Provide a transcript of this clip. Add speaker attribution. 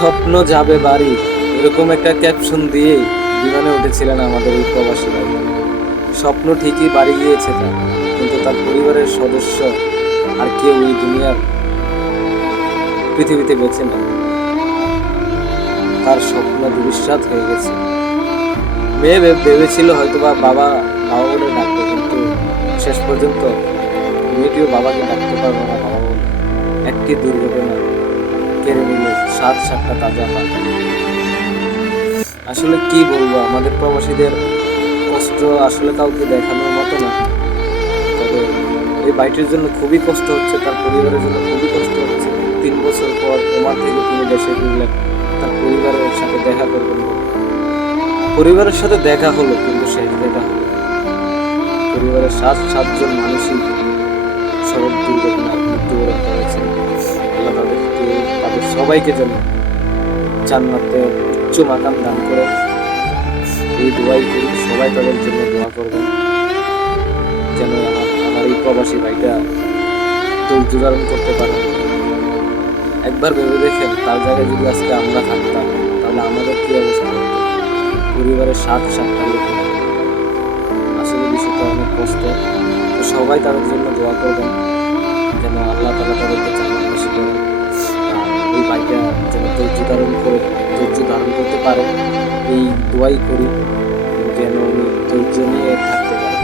Speaker 1: স্বপ্ন যাবে বাড়ি, এরকম একটা ক্যাপশন দিয়ে বিমানে উঠেছিলেন আমাদের এই প্রবাসী ভাই। স্বপ্ন ঠিকই বাড়ি গিয়েছে তার, কিন্তু তার পরিবারের সদস্য আর কেউ এই দুনিয়ার পৃথিবীতে বেঁচে না তার স্বপ্ন দুরিশ্বাত হয়ে গেছে। মেয়ে ভেবেছিল হয়তো বা বাবা বাবা বলে ডাকবে, কিন্তু শেষ পর্যন্ত মেয়েটিও বাবাকে ডাকতে পারবে না, বাবা বলে। একটি দুর্ঘটনা। সাত সাতটা তাজা পাতা আসলে কি বলব, আমাদের প্রবাসীদের কষ্ট আসলে কাউকে দেখানোর মতো না। তবে এই বাড়িটির জন্য খুবই কষ্ট হচ্ছে, তার পরিবারের জন্য খুবই কষ্ট হচ্ছে। তিন বছর পর ওমান থেকে তিনি দেশে ফিরলেন তার পরিবারের সাথে দেখা করবেন পরিবারের সাথে দেখা হলো, কিন্তু শেষ দেখা হলো পরিবারের সাত সাতজন মানুষই সড়ক দুর্ঘটনায় মৃত্যুবরণ করেছে। সবাইকে যেন জান্নাতে উচ্চ মাকাম দান করে এই দোয়াই করি, সবাই তাদের জন্য দোয়া করবেন। যেন আমার এই প্রবাসী ভাইটা ধৈর্য করতে পারে। একবার ভেবে দেখেন, তার জায়গায় যদি আজকে আমরা থাকতাম, তাহলে আমাদের কি অবস্থা হতো? পরিবারের সাত সাতটা লোক। আসলে বিষয়টা অনেক কষ্ট। তো সবাই তাদের জন্য দোয়া করবেন। যেন আল্লাহ পারে। এই দোয়াই করি যেন উনি ধৈর্য নিয়ে থাকতে পারে।